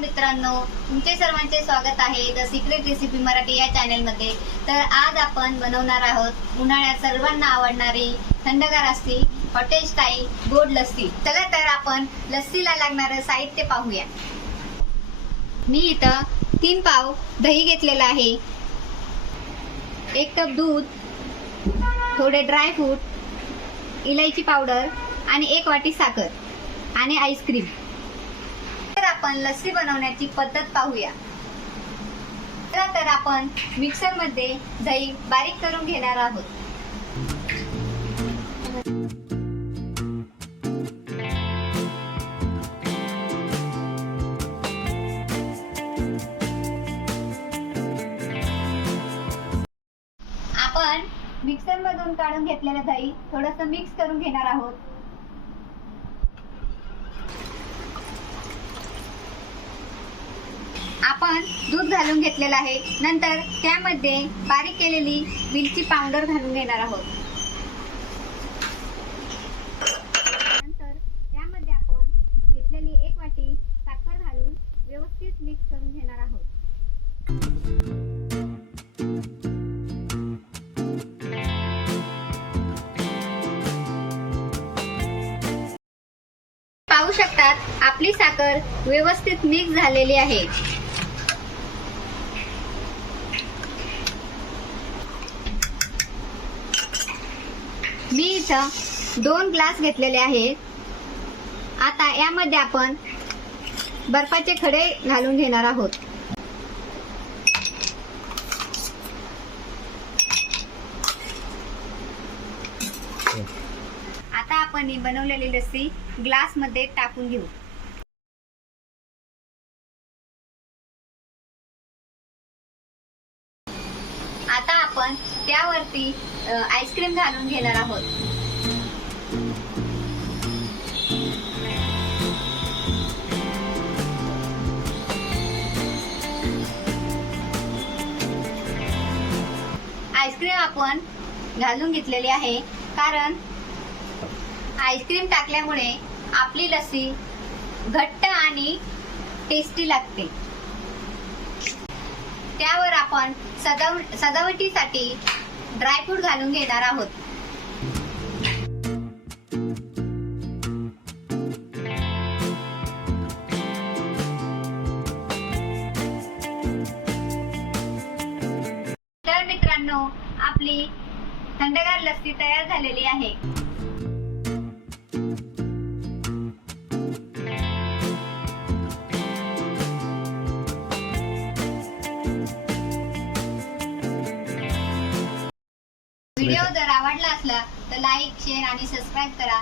मित्रांनो, तुमचे सर्वांचे स्वागत आहे द सिक्रेट रेसिपी मराठी या चॅनल मध्ये। तर आज आपण बनवणार आहोत उन्हाळ्यात सर्वांना आवडणारी थंडगार अशी हॉटेल स्टाईल गोड लस्सी। चला तर आपण लस्सीला लागणारे साहित्य पाहूया। मी इथं 3 पाव दही घेतलेला आहे, 1 कप दूध, थोडे ड्राय फ्रूट, इलायची पावडर आणि 1 वाटी साखर आणि आईस्क्रीम। तर आपण लस्सी बनवण्याची पद्धत पाहूया। तर आपण मिक्सर मध्ये दही बारीक करून घेणार आहोत। आपण मिक्सर मधून काढून घेतलेलं दही थोडंसं मिक्स करून घेणार आहोत। आपण दूध घालून घेतलेलं आहे, नंतर त्यामध्ये बारीक केलेली वेलची पावडर घालून घेणार आहोत। नंतर त्यामध्ये आपण घेतलेली 1 वाटी साखर घालून व्यवस्थित मिक्स करून घेणार आहोत। पाहू शकतात आपली साखर व्यवस्थित मिक्स झालेली आहे। मी इथं 2 ग्लास घेतलेले आहेत। आता यामध्ये आपण बर्फाचे खडे घालून घेणार आहोत। आता आपण ही बनवलेली लस्सी ग्लास मध्ये टाकून घेऊ। आता आपण त्यावरती आईस्क्रीम घालून घेणार आहोत। आईस्क्रीम आपण घालून घेतलेली आहे, कारण आईस्क्रीम टाकल्यामुळे आपली लस्सी घट्ट आणि टेस्टी लागते। त्यावर आपण सजावटीसाठी ड्रायफ्रूट घालून घेणार आहोत। तर मित्रांनो, आपली थंडगार लस्सी तयार झालेली आहे। व्हिडिओ जर आवडला असला तर लाईक, शेअर आणि सबस्क्राईब करा।